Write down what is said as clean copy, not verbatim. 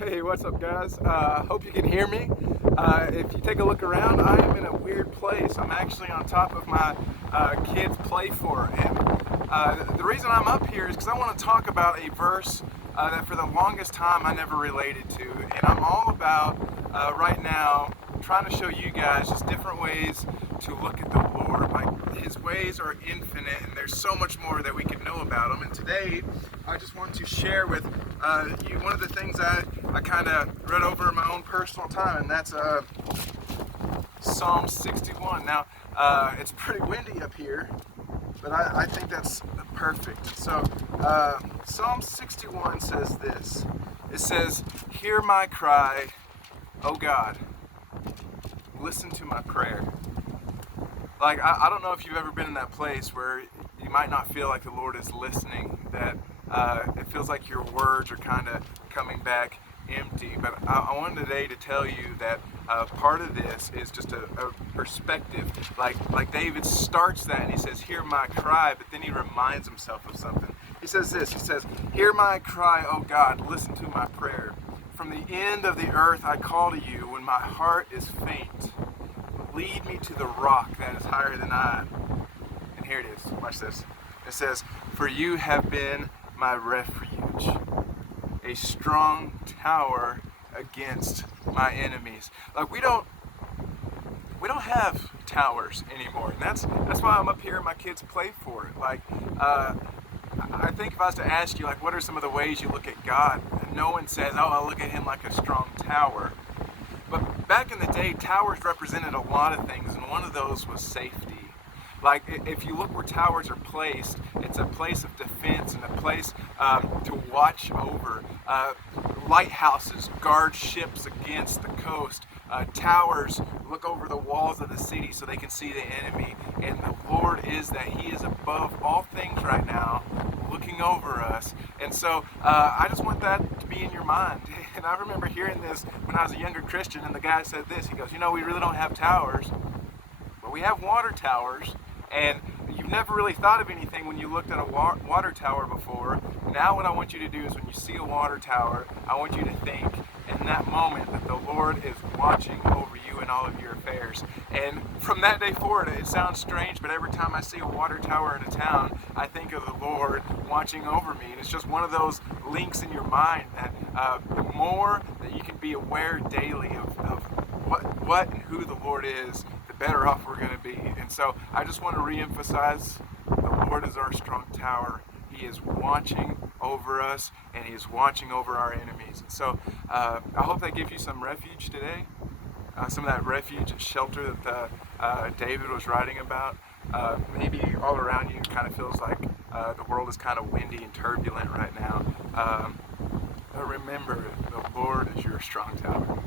Hey, what's up, guys? Hope you can hear me. If you take a look around, I am in a weird place. I'm actually on top of my kids' play fort, and the reason I'm up here is because I want to talk about a verse that for the longest time I never related to, and I'm all about right now trying to show you guys just different ways to look at the Lord. Like, His ways are infinite, and there's so much more that we can know about Him. And today, I just want to share with you one of the things I kind of read over in my own personal time, and that's Psalm 61. Now, it's pretty windy up here, but I think that's perfect. So, Psalm 61 says this. It says, "Hear my cry, O God. Listen to my prayer." Like, I don't know if you've ever been in that place where you might not feel like the Lord is listening, that it feels like your words are kind of coming back empty. But I wanted today to tell you that part of this is just a perspective. Like David starts that and he says, "Hear my cry," but then he reminds himself of something. He says this, he says, "Hear my cry, O God, listen to my prayer. From the end of the earth I call to you when my heart is faint. Lead me to the rock that is higher than I." And here it is. Watch this. It says, "For you have been my refuge, a strong tower against my enemies." Like, we don't have towers anymore, and that's why I'm up here and my kids play for it. Like, I think if I was to ask you, like, what are some of the ways you look at God, no one says, "Oh, I look at Him like a strong tower." But back in the day, towers represented a lot of things, and one of those was safety. Like, if you look where towers are placed, it's a place of defense and a place to watch over. Lighthouses guard ships against the coast. Towers look over the walls of the city so they can see the enemy. And the Lord is that He is above all things right now, looking over us. And so I just want that to be in your mind. And I remember hearing this when I was a younger Christian, and the guy said this. He goes, "We really don't have towers, but we have water towers. And you've never really thought of anything when you looked at a water tower before. Now what I want you to do is when you see a water tower, I want you to think in that moment that the Lord is watching over you in all of your affairs." And from that day forward, it sounds strange, but every time I see a water tower in a town, I think of the Lord watching over me. And it's just one of those links in your mind that the more that you can be aware daily of what and who the Lord is, the better off we're going to be. And so I just want to reemphasize, the Lord is our strong tower. He is watching over us, and He is watching over our enemies. And so I hope that gives you some refuge today, some of that refuge and shelter that David was writing about. Maybe all around you it kind of feels like the world is kind of windy and turbulent right now. But remember, the Lord is your strong tower.